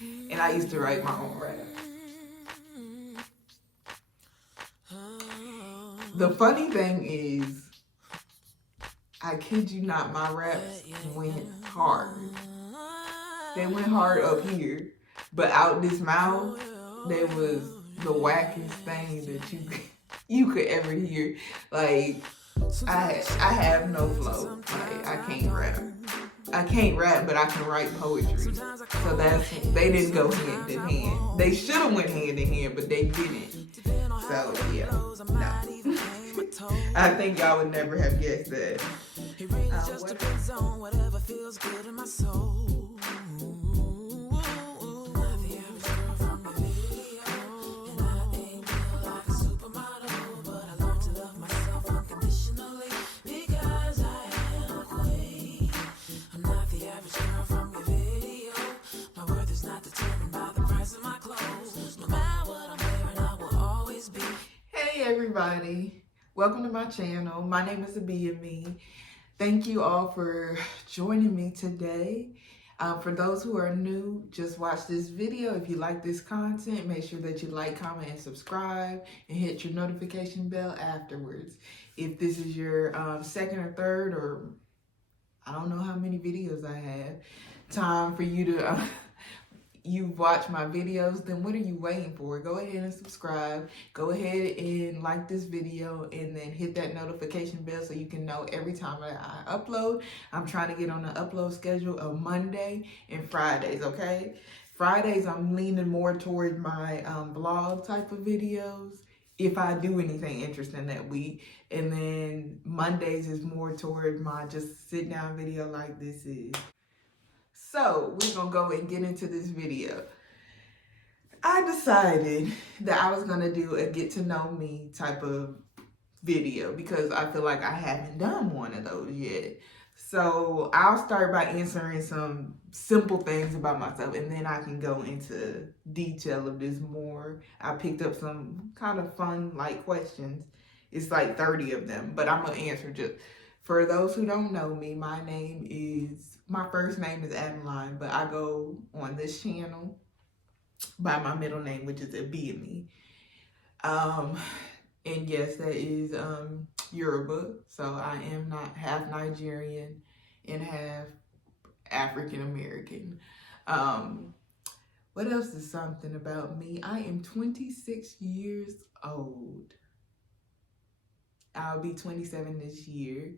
And I used to write my own rap. The funny thing is, I kid you not, my raps went hard. They went hard up here, but out this mouth, they was the wackest thing that you could ever hear. Like, I have no flow. Like, I can't rap. I can't rap, but I can write poetry. So they didn't go hand in hand. They should have went hand in hand, but they didn't. So yeah, no. I think y'all would never have guessed that. It really just depends on whatever feels good in my soul. Not the average girl from the video, and I ain't built like a supermodel, but I learned to love myself unconditionally because I am a queen. I'm not the average girl from your video. My worth is not determined by the price of my clothes. No matter what I'm wearing, I will always be. Hey everybody, welcome to my channel. My name is Ibiyemi. Thank you all for joining me today. For those who are new, just watch this video. If you like this content, make sure that you like, comment, and subscribe, and hit your notification bell afterwards. If this is your second or third, or I don't know how many videos I have, time for you to you've watched my videos, then what are you waiting for? Go ahead and subscribe. Go ahead and like this video, and then hit that notification bell so you can know every time that I upload. I'm trying to get on the upload schedule of Monday and Fridays, okay? Fridays, I'm leaning more towards my vlog type of videos, if I do anything interesting that week. And then Mondays is more towards my just sit down video like this is. So we're gonna go and get into this video. I decided that I was gonna do a get to know me type of video because I feel like I haven't done one of those yet. So I'll start by answering some simple things about myself, and then I can go into detail of this more. I picked up some kind of fun like questions. It's like 30 of them, but I'm gonna answer just for those who don't know me. My first name is Adeline, but I go on this channel by my middle name, which is Ibiyemi. And yes, that is Yoruba. So I am not half Nigerian and half African American. What else is something about me? I am 26 years old. I'll be 27 this year.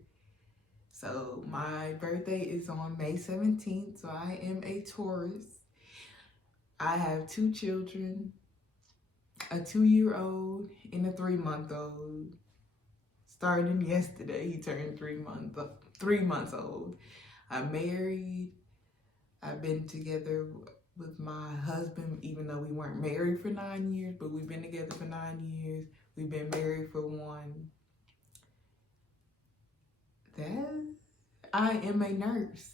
So my birthday is on May 17th, so I am a Taurus. I have 2 children, a 2-year-old and a 3-month-old. Starting yesterday, he turned 3 months old. I'm married. I've been together with my husband, even though we weren't married for 9 years, but we've been together for 9 years. We've been married for 1. I am a nurse.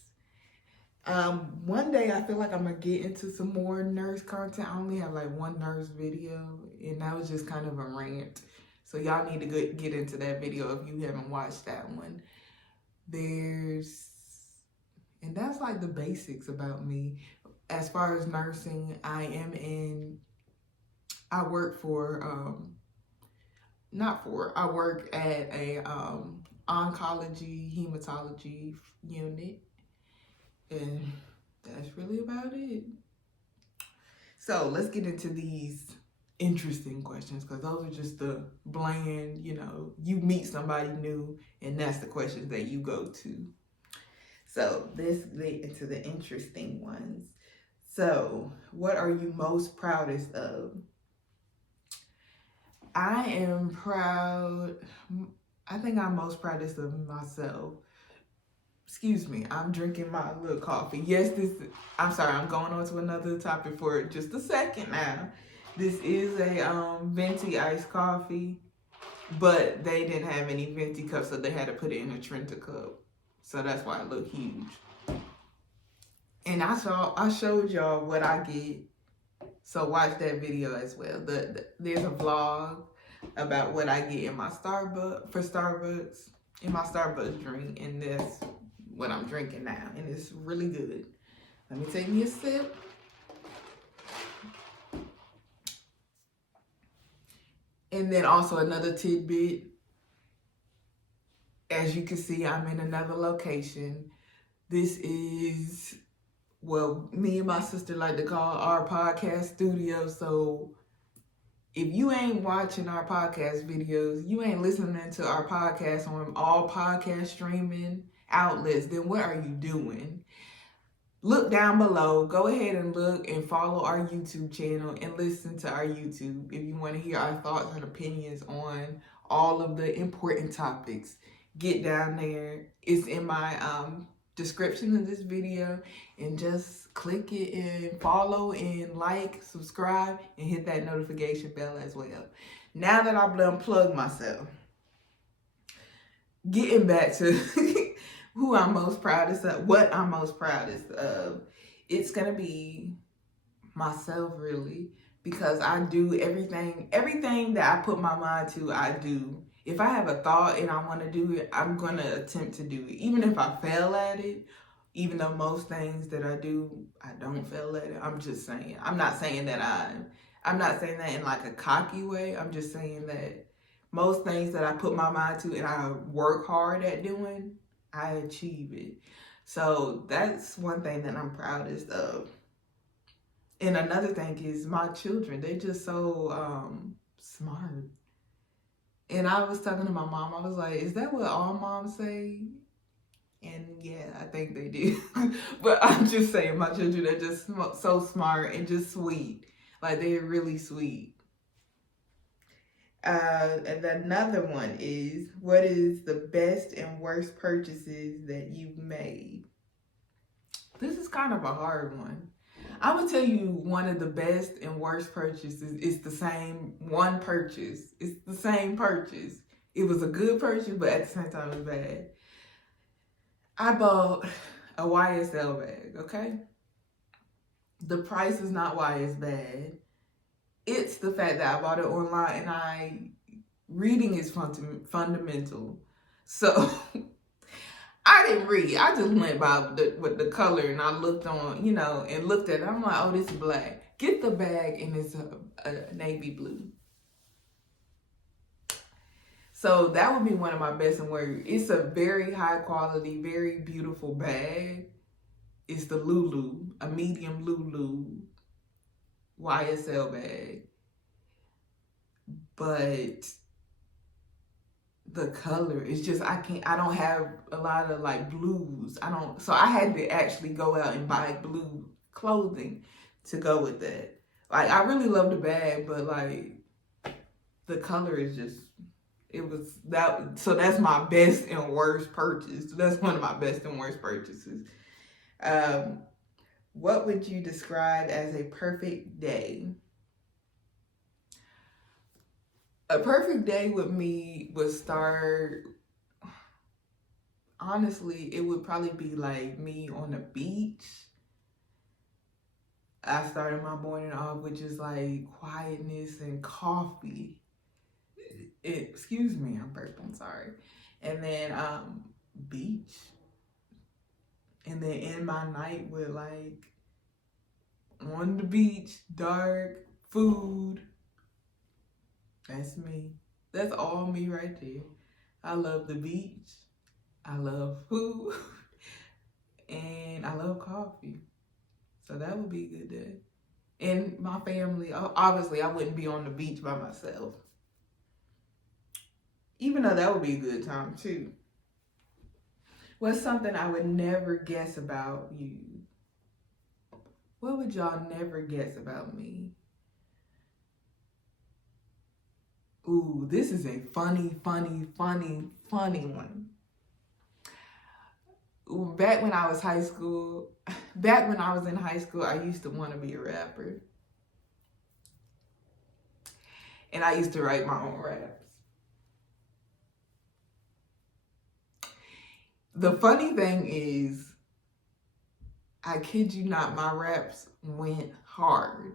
One day I feel like I'm gonna get into some more nurse content. I only have like 1 nurse video, and that was just kind of a rant. So y'all need to get into that video if you haven't watched that one. And that's like the basics about me. As far as nursing, I work at a oncology hematology unit, and that's really about it. So let's get into these interesting questions, because those are just the bland, you meet somebody new and that's the questions that you go to. So let's get into the interesting ones. So what are you most proudest of? I think I'm most proudest of myself. Excuse me, I'm drinking my little coffee. Yes, I'm sorry, I'm going on to another topic for just a second now. This is a venti iced coffee, but they didn't have any venti cups, so they had to put it in a Trenta cup. So that's why it looked huge. And I showed y'all what I get, so watch that video as well. There's a vlog about what I get in my Starbucks drink, and that's what I'm drinking now, and it's really good. Let me take me a sip. And then also another tidbit, as you can see, I'm in another location. This is, well, me and my sister like to call our podcast studio. So if you ain't watching our podcast videos, you ain't listening to our podcast on all podcast streaming outlets, then what are you doing? Look down below. Go ahead and look and follow our YouTube channel and listen to our YouTube if you want to hear our thoughts and opinions on all of the important topics. Get down there. It's in my description of this video, and just click it and follow and like, subscribe, and hit that notification bell as well. Now that I've unplugged myself, getting back to who I'm most proudest of, what I'm most proudest of, it's gonna be myself, really, because I do everything that I put my mind to, I do. If I have a thought and I want to do it, I'm gonna attempt to do it, even if I fail at it. Even though most things that I do, I don't fail at it. I'm just saying. I'm not saying that in like a cocky way. I'm just saying that most things that I put my mind to and I work hard at doing, I achieve it. So that's one thing that I'm proudest of. And another thing is my children. They're just so smart. And I was talking to my mom. I was like, is that what all moms say? And yeah, I think they do. But I'm just saying, my children are just so smart and just sweet. Like, they're really sweet. And another one is, what is the best and worst purchases that you've made? This is kind of a hard one. I would tell you one of the best and worst purchases is the same one purchase. It's the same purchase. It was a good purchase, but at the same time, it was bad. I bought a YSL bag, okay? The price is not why it's bad. It's the fact that I bought it online, and reading is fundamental. So I didn't read. I just went by with the color, and I looked on, and looked at it. I'm like, oh, this is black. Get the bag, and it's a navy blue. So that would be one of my best and worst. It's a very high quality, very beautiful bag. It's the Lulu, a medium Lulu YSL bag. But the color is just, I don't have a lot of like blues. So I had to actually go out and buy blue clothing to go with that. Like, I really love the bag, but like the color is just, so that's my best and worst purchase. That's one of my best and worst purchases. What would you describe as a perfect day? A perfect day with me would start, honestly, it would probably be like me on the beach. I started my morning off with just like quietness and coffee. Excuse me, I'm burping, I'm sorry. And then beach. And then end my night with like on the beach, dark, food. That's me. That's all me right there. I love the beach. I love food. And I love coffee. So that would be a good day. And my family, obviously I wouldn't be on the beach by myself. Even though that would be a good time too. What's something I would never guess about you? What would y'all never guess about me? Ooh, this is a funny one. Ooh, back when I was in high school, I used to want to be a rapper. And I used to write my own raps. The funny thing is, I kid you not, my raps went hard.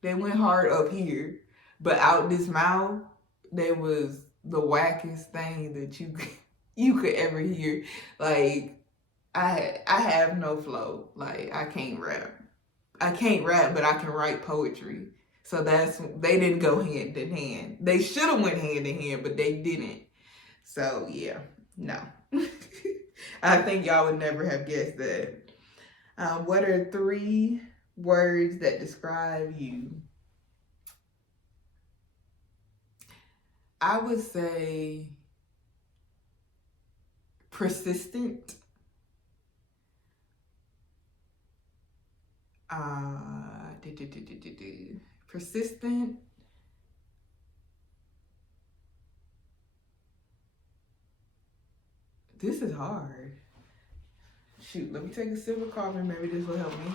They went hard up here, but out this mouth, they was the wackest thing that you could ever hear. Like, I have no flow. Like, I can't rap. I can't rap, but I can write poetry. So they didn't go hand in hand. They should have went hand in hand, but they didn't. So yeah, no. I think y'all would never have guessed that. What are 3 words that describe you? I would say persistent, persistent. This is hard. Shoot, let me take a sip of coffee. Maybe this will help me.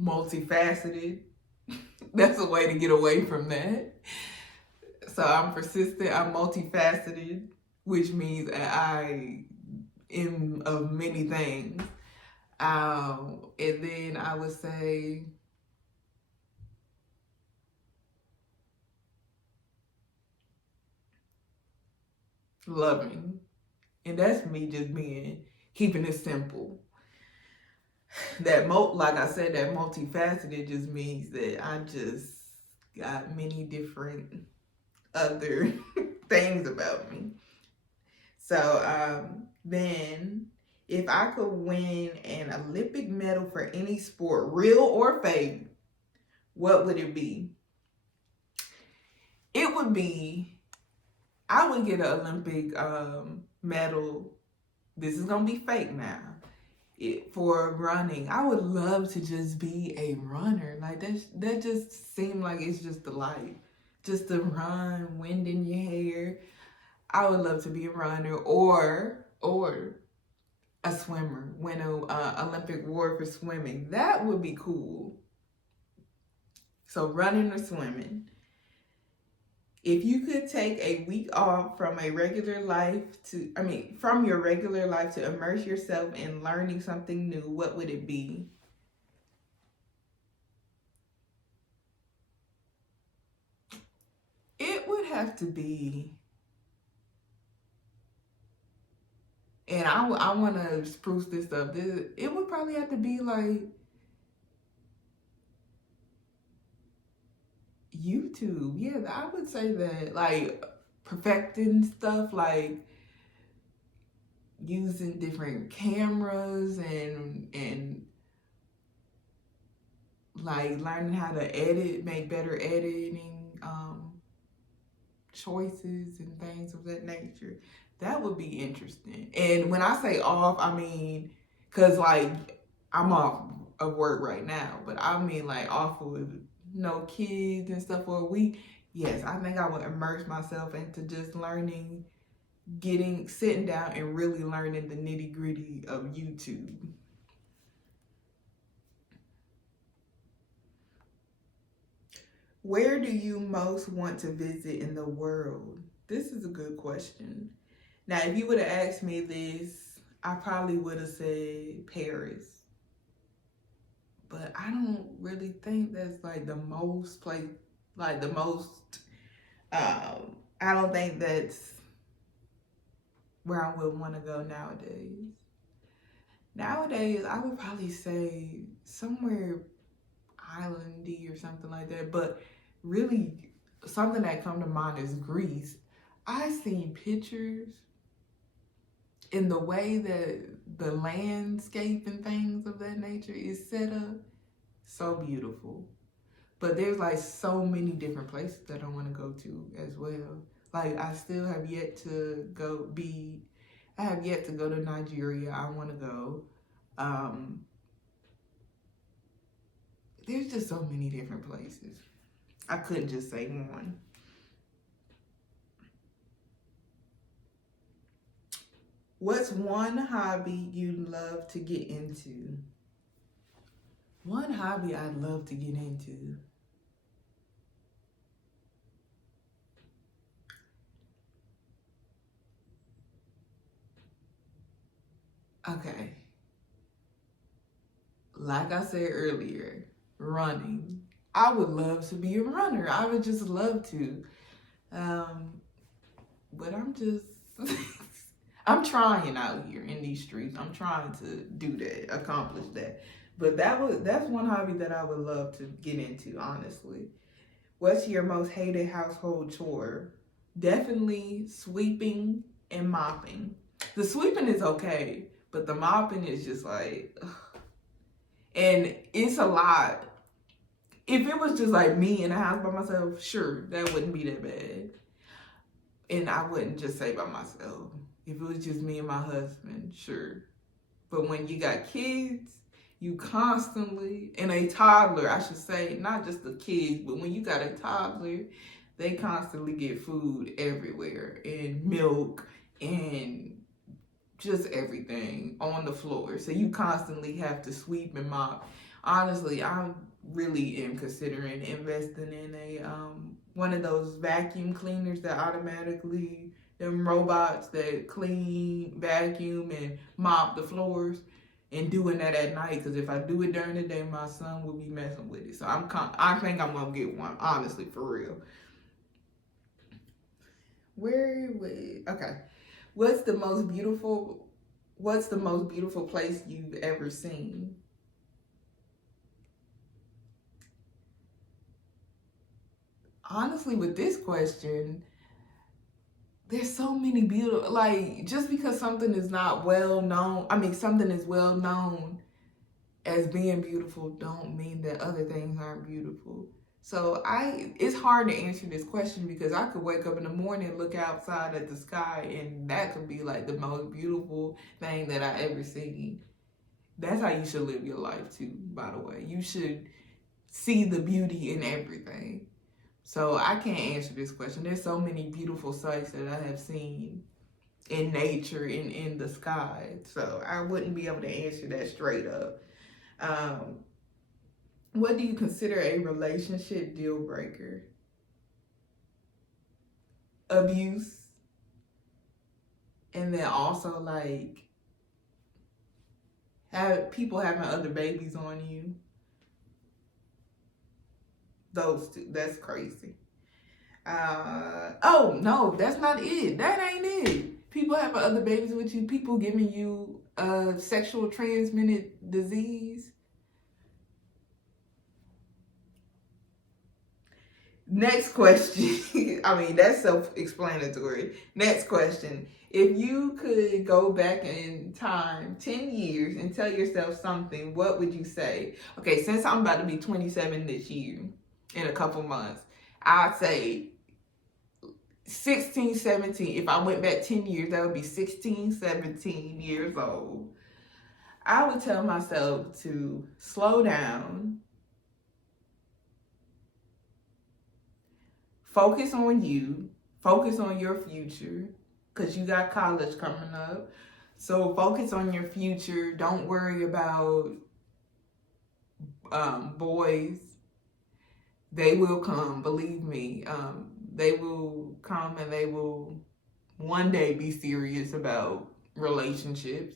Multifaceted. That's a way to get away from that. So I'm persistent, I'm multifaceted, which means I am of many things. And then I would say loving. And that's me just keeping it simple. That like I said, that multifaceted just means that I just got many different other things about me. So then if I could win an Olympic medal for any sport, real or fake, what would it be? It would be, I would get an Olympic medal. This is gonna be fake now. For running. I would love to just be a runner. Like that just seemed like it's just the life. Just to run, wind in your hair. I would love to be a runner or a swimmer. Win an Olympic award for swimming. That would be cool. So running or swimming. If you could take a week off from your regular life to immerse yourself in learning something new, what would it be? It would have to be, and I want to spruce this up. It would probably have to be like YouTube. Yeah, I would say that, like perfecting stuff, like using different cameras and like learning how to edit, make better editing choices and things of that nature. That would be interesting. And when I say off, I mean, cause like I'm off of work right now, but I mean like off with no kids and stuff for a week. Yes, I think I would immerse myself into just learning, sitting down and really learning the nitty gritty of YouTube. Where do you most want to visit in the world? This is a good question. Now, if you would have asked me this, I probably would have said Paris. But I don't really think that's like the most place, like the most, I don't think that's where I would want to go nowadays. Nowadays, I would probably say somewhere islandy or something like that. But really, something that come to mind is Greece. I've seen pictures in the way that the landscape and things of that nature is set up. So beautiful. But there's like so many different places that I want to go to as well. Like I still have yet to go to Nigeria. I want to go. There's just so many different places. I couldn't just say one. What's one hobby you'd love to get into? One hobby I'd love to get into. Okay. Like I said earlier, running. I would love to be a runner. I would just love to. But I'm just, I'm trying out here in these streets. I'm trying to do that, accomplish that. But that's one hobby that I would love to get into, honestly. What's your most hated household chore? Definitely sweeping and mopping. The sweeping is okay, but the mopping is just like, ugh. And it's a lot. If it was just like me in the house by myself, sure, that wouldn't be that bad. And I wouldn't just say by myself. If it was just me and my husband, sure. But when you got kids, you constantly, and a toddler, I should say, not just the kids, but when you got a toddler, they constantly get food everywhere, and milk, and just everything on the floor. So you constantly have to sweep and mop. Honestly, I really am considering investing in a one of those vacuum cleaners that automatically, them robots that clean, vacuum, and mop the floors, and doing that at night. Because if I do it during the day, my son will be messing with it. So I think I'm gonna get one, honestly, for real. Okay. What's the most beautiful place you've ever seen? Honestly, with this question, there's so many beautiful, like, just because something is not well known, something is well known as being beautiful, don't mean that other things aren't beautiful. So it's hard to answer this question, because I could wake up in the morning and look outside at the sky, and that could be like the most beautiful thing that I ever seen. That's how you should live your life too, by the way. You should see the beauty in everything. So I can't answer this question. There's so many beautiful sights that I have seen in nature, in the sky. So I wouldn't be able to answer that straight up. What do you consider a relationship deal breaker? Abuse. And then also, like, people having other babies on you. Those two, that's crazy. Oh no, that's not it. That ain't it. People having other babies with you. People giving you sexual transmitted disease. Next question. That's self-explanatory. Next question. If you could go back in time 10 years and tell yourself something, what would you say? Okay, since I'm about to be 27 this year, in a couple months, I'd say 16, 17. If I went back 10 years, that would be 16, 17 years old. I would tell myself to slow down, focus on you, focus on your future, because you got college coming up. So focus on your future. Don't worry about boys. They will come, believe me. They will come, and they will one day be serious about relationships.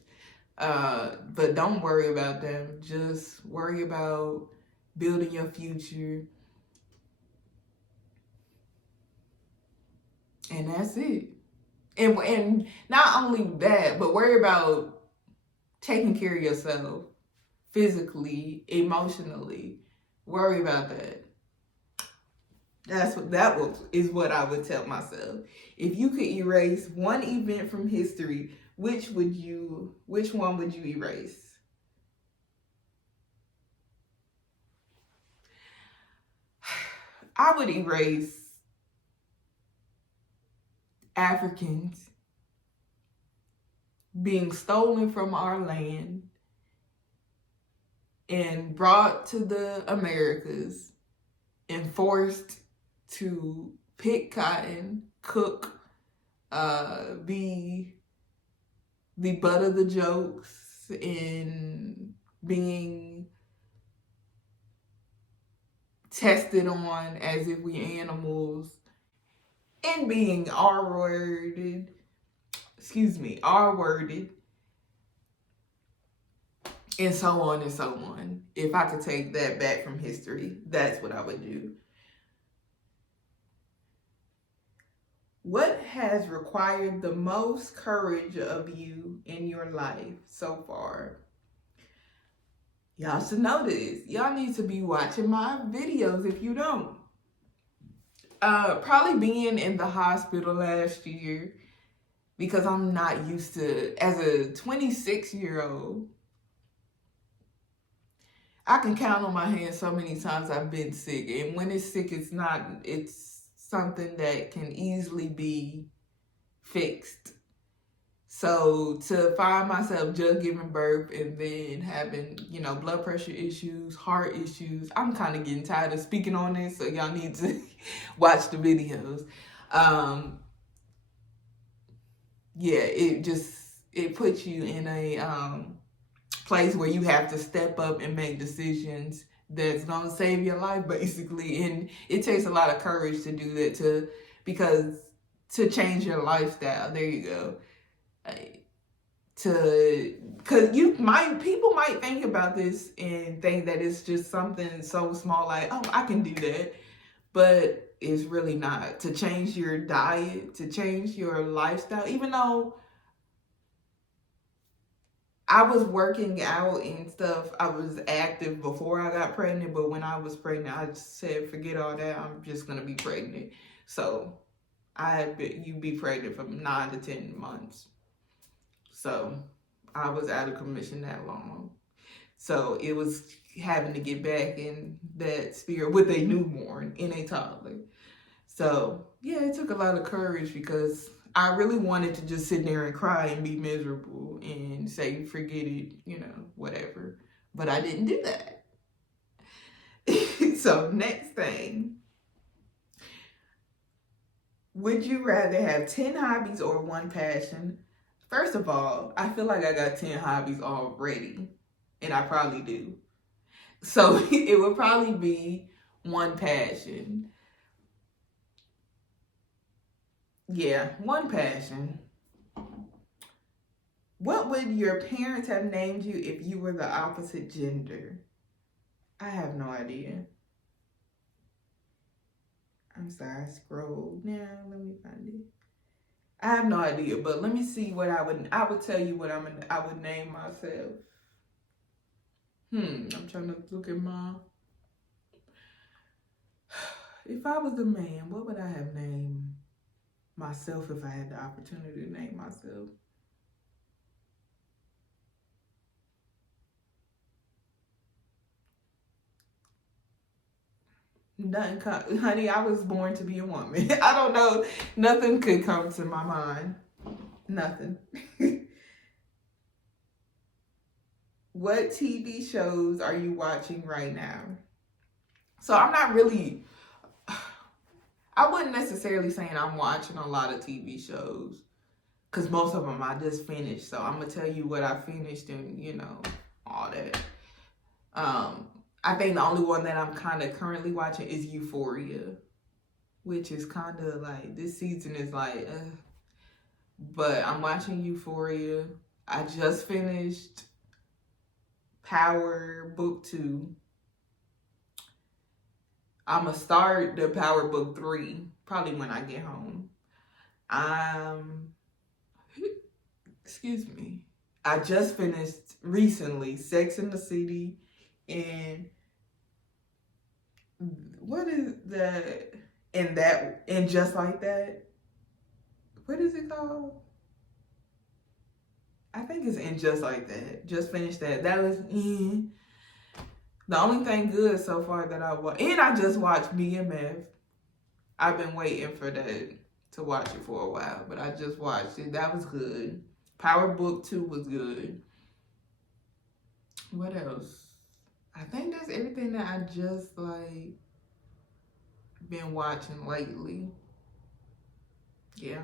But don't worry about them. Just worry about building your future. And that's it. And not only that, but worry about taking care of yourself physically, emotionally. Worry about that. Is what I would tell myself. If you could erase one event from history, which one would you erase? I would erase Africans being stolen from our land and brought to the Americas and forced to pick cotton, cook, be the butt of the jokes, and being tested on as if we animals, and being R-worded, and so on and so on. If I could take that back from history, that's what I would do. What has required the most courage of you in your life so far? Y'all should know this. Y'all need to be watching my videos if you don't. Probably being in the hospital last year because I'm not used to, as a 26-year-old, I can count on my hands so many times I've been sick. And when it's sick, it's something that can easily be fixed. So to find myself just giving birth and then having, blood pressure issues, heart issues, I'm kind of getting tired of speaking on this. So y'all need to watch the videos. Yeah, it puts you in a place where you have to step up and make decisions that's gonna save your life, basically. And it takes a lot of courage to do that, to change your lifestyle. There you go. Because people might think about this and think that it's just something so small, like, oh, I can do that, but it's really not. To change your diet, to change your lifestyle, even though I was working out and stuff, I was active before I got pregnant, but when I was pregnant, I just said, forget all that, I'm just gonna be pregnant. So you be pregnant from 9 to 10 months. So I was out of commission that long. So it was having to get back in that spirit with a newborn and a toddler. So yeah, it took a lot of courage because I really wanted to just sit there and cry and be miserable and say, forget it, whatever. But I didn't do that. So next thing. Would you rather have 10 hobbies or one passion? First of all, I feel like I got 10 hobbies already, and I probably do. So it would probably be one passion. Yeah, one passion. What would your parents have named you if you were the opposite gender? I have no idea. I'm sorry, I scrolled. Now, let me find it. I have no idea, but let me see what I would tell you what I would name myself. I'm trying to look at if I was a man, what would I have named myself if I had the opportunity to name myself? Nothing, honey, I was born to be a woman. I don't know. Nothing could come to my mind. Nothing. What TV shows are you watching right now? So I'm not really, I wouldn't necessarily say I'm watching a lot of TV shows because most of them I just finished. So I'm going to tell you what I finished and, all that. I think the only one that I'm kind of currently watching is Euphoria, which is kind of like, this season is like, but I'm watching Euphoria. I just finished Power Book 2. I'm going to start the Power Book 3 probably when I get home. Excuse me. I just finished recently Sex and the City and what is that? And Just Like That. What is it called? I think it's And Just Like That. Just finished that. That was the only thing good so far that I watched. And I just watched BMF. I've been waiting for that to watch it for a while, but I just watched it. That was good. Power Book 2 was good. What else? I think that's everything that I just been watching lately. Yeah.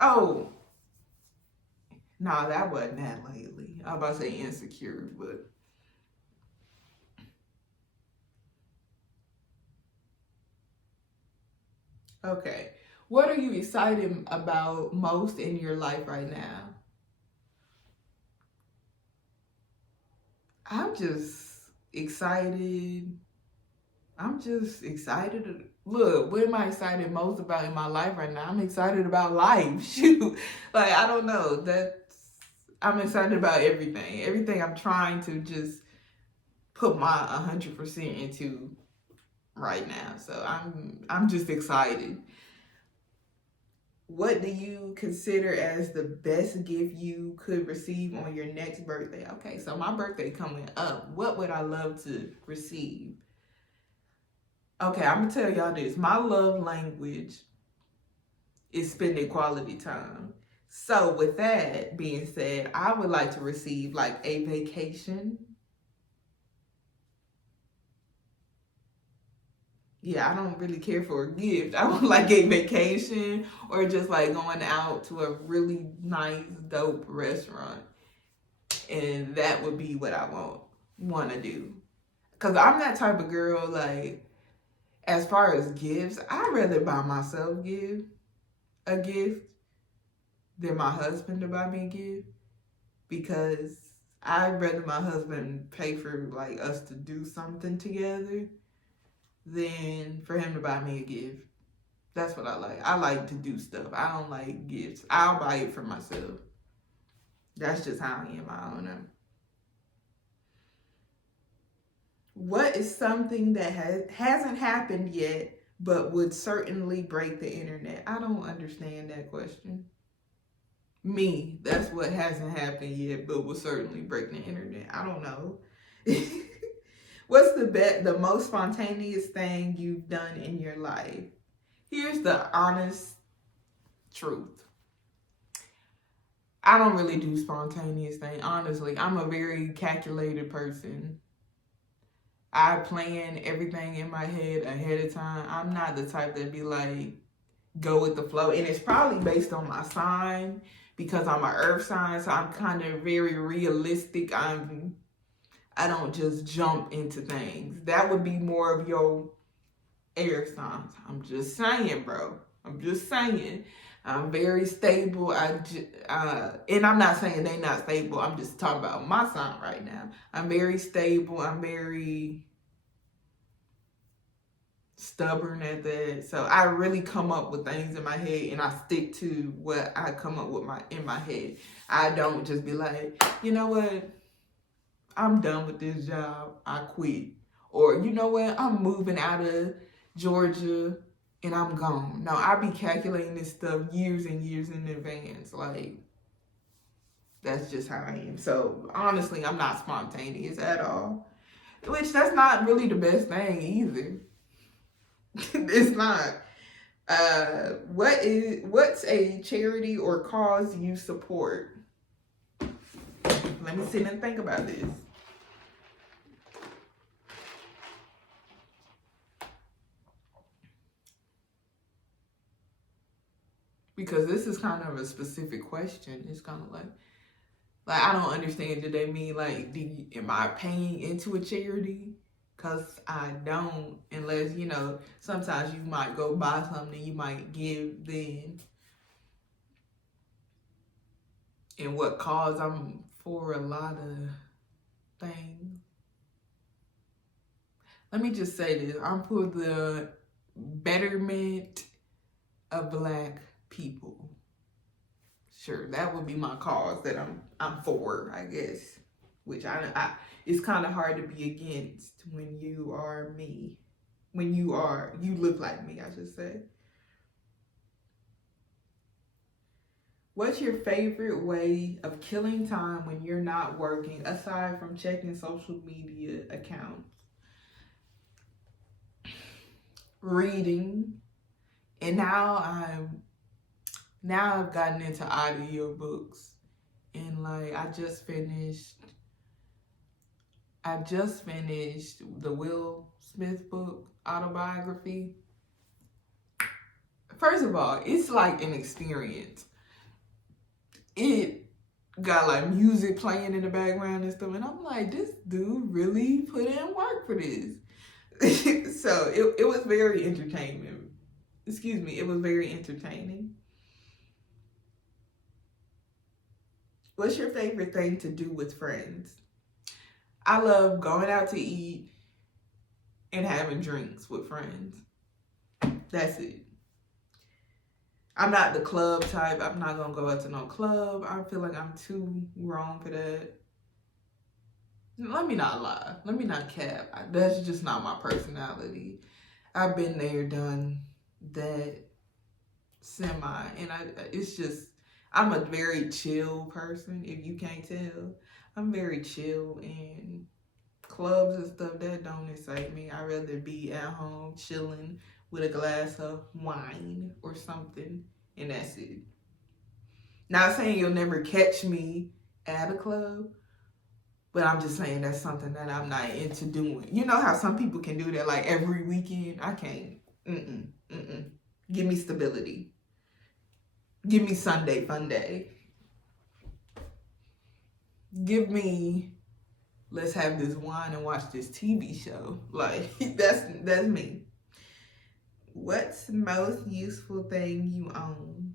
Oh, no, that wasn't that lately. I was about to say Insecure, but okay. What are you excited about most in your life right now? I'm just excited. I'm just excited look, what am I excited most about in my life right now? I'm excited about life. Shoot. Like, I don't know. I'm excited about everything. Everything I'm trying to just put my 100% into right now. So I'm just excited. What do you consider as the best gift you could receive on your next birthday? Okay, so my birthday coming up. What would I love to receive? Okay, I'm gonna tell y'all this. My love language is spending quality time. So with that being said, I would like to receive like a vacation. Yeah, I don't really care for a gift. I would like a vacation or just like going out to a really nice, dope restaurant. And that would be what I want to do. Cause I'm that type of girl, like, as far as gifts, I'd rather buy myself a gift than my husband to buy me a gift. Because I'd rather my husband pay for like us to do something together than for him to buy me a gift. That's what I like. I like to do stuff. I don't like gifts. I'll buy it for myself. That's just how I am. I don't know. What is something that hasn't happened yet but would certainly break the internet? I don't understand that question. Me, that's what hasn't happened yet but will certainly break the internet. I don't know. What's the most spontaneous thing you've done in your life? Here's the honest truth. I don't really do spontaneous things. Honestly, I'm a very calculated person. I plan everything in my head ahead of time. I'm not the type that be like, go with the flow. And it's probably based on my sign because I'm an earth sign. So I'm kind of very realistic. I don't just jump into things. That would be more of your air signs. I'm just saying, bro. I'm just saying. I'm very stable. And I'm not saying they not stable. I'm just talking about my sign right now. I'm very stable. I'm very stubborn at that. So I really come up with things in my head and I stick to what I come up with in my head. I don't just be like, you know what? I'm done with this job. I quit. Or you know what? I'm moving out of Georgia and I'm gone. No, I be calculating this stuff years and years in advance. Like, that's just how I am. So honestly, I'm not spontaneous at all. Which that's not really the best thing either. It's not. What's a charity or cause you support? Let me sit and think about this. Because this is kind of a specific question. It's kind of like I don't understand. Do they mean like, am I paying into a charity? Because I don't, unless, sometimes you might go buy something you might give then. And what cause I'm for a lot of things. Let me just say this. I'm for the betterment of Black people. Sure, that would be my cause that I'm for, I guess. Which it's kind of hard to be against when you are me. When you look like me, I should say. What's your favorite way of killing time when you're not working, aside from checking social media accounts? Reading. And now I've gotten into audiobooks. And like I just finished the Will Smith book, autobiography. First of all, it's like an experience. It got like music playing in the background and stuff, and I'm like, this dude really put in work for this. So it was very entertaining. It was very entertaining. What's your favorite thing to do with friends? I love going out to eat and having drinks with friends. That's it. I'm not the club type. I'm not gonna go out to no club. I feel like I'm too grown for that. Let me not lie. Let me not cap. That's just not my personality. I've been there, done that, semi, and it's just, I'm a very chill person. If you can't tell, I'm very chill, and clubs and stuff that don't excite me. I'd rather be at home chilling with a glass of wine or something, and that's it. Not saying you'll never catch me at a club, but I'm just saying that's something that I'm not into doing. You know how some people can do that like every weekend? I can't. Give me stability. Give me Sunday fun day. Give me, let's have this wine and watch this TV show. Like, that's me. What's the most useful thing you own?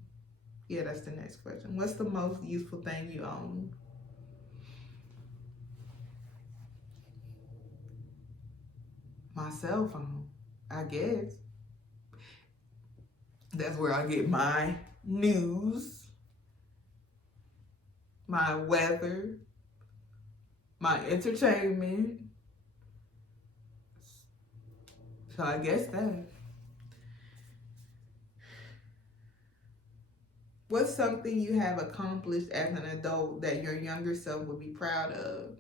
Yeah, that's the next question. What's the most useful thing you own? My cell phone, I guess. That's where I get my news, my weather, my entertainment. So I guess that. What's something you have accomplished as an adult that your younger self would be proud of?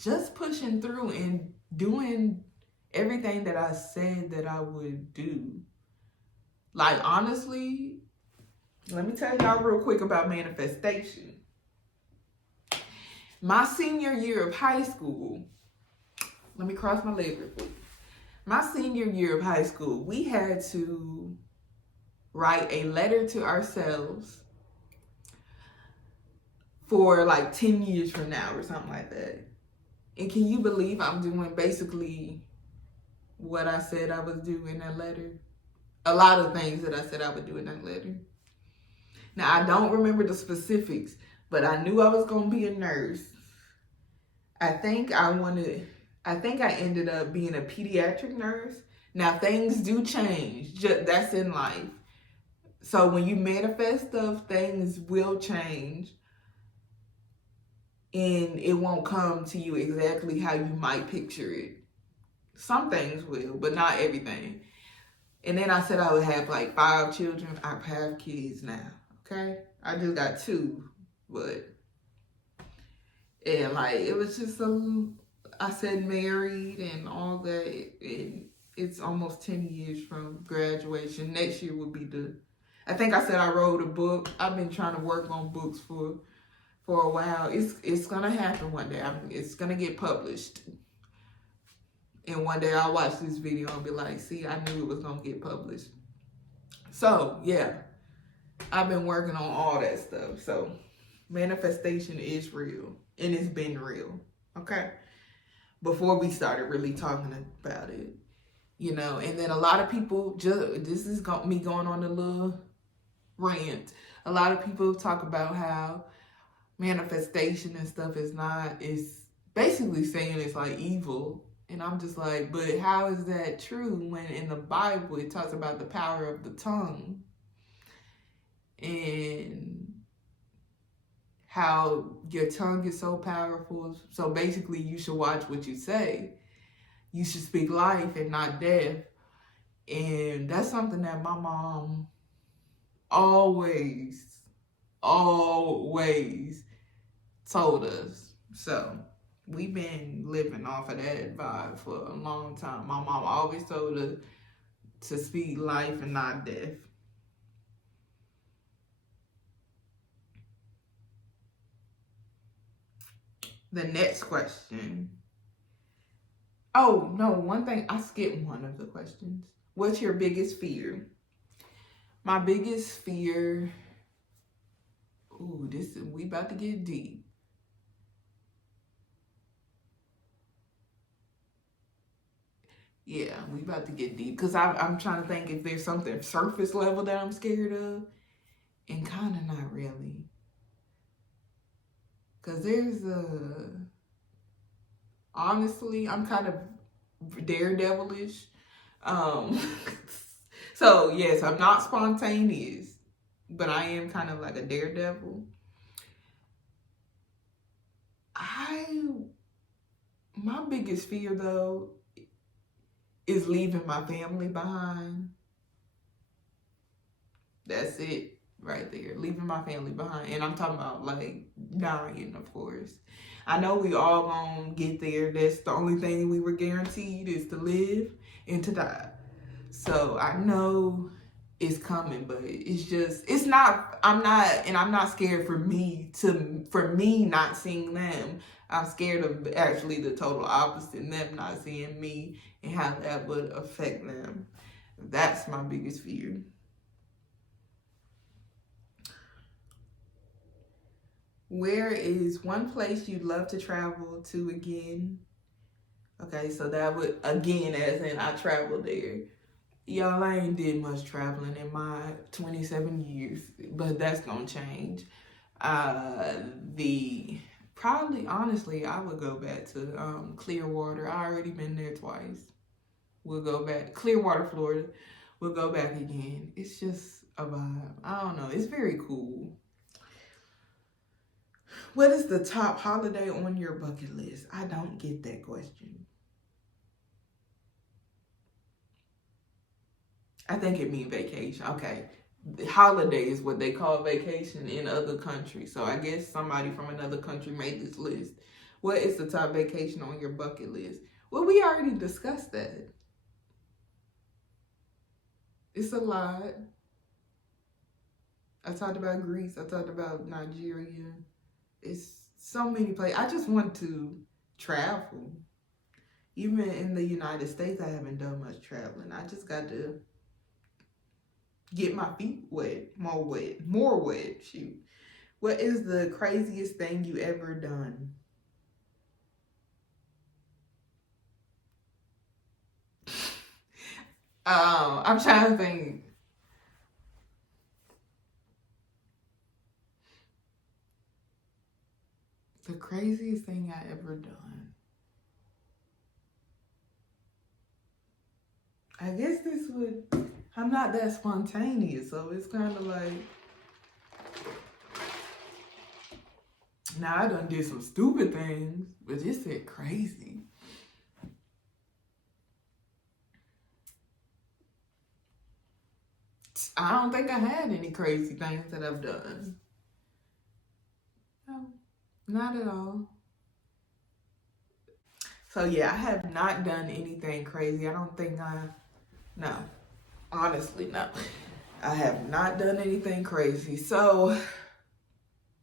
Just pushing through and doing everything that I said that I would do. Like, honestly, let me tell y'all real quick about manifestation. My senior year of high school, let me cross my leg real quick. My senior year of high school, we had to write a letter to ourselves for like 10 years from now or something like that. And can you believe I'm doing basically what I said I would do in that letter? A lot of things that I said I would do in that letter. Now, I don't remember the specifics, but I knew I was going to be a nurse. I think I ended up being a pediatric nurse. Now, things do change. That's in life. So when you manifest stuff, things will change. And it won't come to you exactly how you might picture it. Some things will, but not everything. And then I said I would have like 5 children. I have kids now, okay? I just got 2, but, and like, it was just I said married and all that. And it's almost 10 years from graduation. Next year would be I think I said I wrote a book. I've been trying to work on books for a while. It's gonna happen one day. It's gonna get published. And one day I'll watch this video and be like, see, I knew it was gonna get published. So yeah, I've been working on all that stuff. So manifestation is real, and it's been real. Okay. Before we started really talking about it, you know, and then a lot of people this is me going on a little rant. A lot of people talk about how manifestation and stuff is basically saying it's like evil. And I'm just like, but how is that true when in the Bible it talks about the power of the tongue and how your tongue is so powerful? So basically you should watch what you say. You should speak life and not death. And that's something that my mom always told us. So we've been living off of that vibe for a long time. My mom always told us to speak life and not death. The next question. Oh, no, one thing, I skipped one of the questions. What's your biggest fear? My biggest fear, we about to get deep. Yeah, we about to get deep. Because I'm trying to think if there's something surface level that I'm scared of. And kind of not really. Because honestly, I'm kind of daredevilish. So yes, I'm not spontaneous, but I am kind of like a daredevil. My biggest fear though is leaving my family behind. That's it right there. Leaving my family behind. And I'm talking about like dying, of course. I know we all gonna get there. That's the only thing we were guaranteed is to live and to die. So I know it's coming, but it's not, I'm not scared for me not seeing them. I'm scared of actually the total opposite, them not seeing me and how that would affect them. That's my biggest fear. Where is one place you'd love to travel to again? Okay, so that would, again, as in I traveled there. Y'all, I ain't did much traveling in my 27 years, but that's gonna change. Probably, honestly, I would go back to Clearwater. I already been there twice. We'll go back. Clearwater, Florida. We'll go back again. It's just a vibe. I don't know. It's very cool. What is the top holiday on your bucket list? I don't get that question. I think it means vacation. Okay. Holiday is what they call vacation in other countries. So I guess somebody from another country made this list. What is the top vacation on your bucket list? Well, we already discussed that. It's a lot. I talked about Greece. I talked about Nigeria. It's so many places. I just want to travel. Even in the United States, I haven't done much traveling. I just got to get my feet wet, more wet, shoot. What is the craziest thing you ever done? I'm trying to think. The craziest thing I ever done. I guess I'm not that spontaneous, so it's kind of like, now I done did some stupid things, but this said crazy. I don't think I had any crazy things that I've done. No, not at all. So yeah, I have not done anything crazy. I don't think no, honestly, no. I have not done anything crazy. So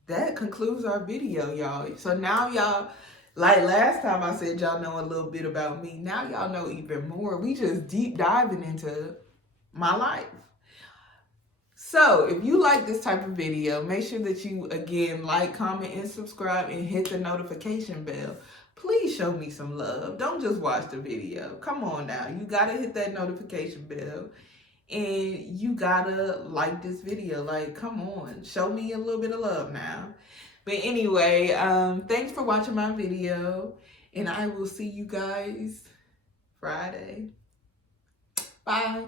that concludes our video, y'all. So now y'all, like last time I said y'all know a little bit about me. Now y'all know even more. We just deep diving into my life. So if you like this type of video, make sure that you, again, like, comment, and subscribe, and hit the notification bell. Please show me some love. Don't just watch the video. Come on now. You got to hit that notification bell. And you got to like this video. Like, come on. Show me a little bit of love now. But anyway, thanks for watching my video. And I will see you guys Friday. Bye.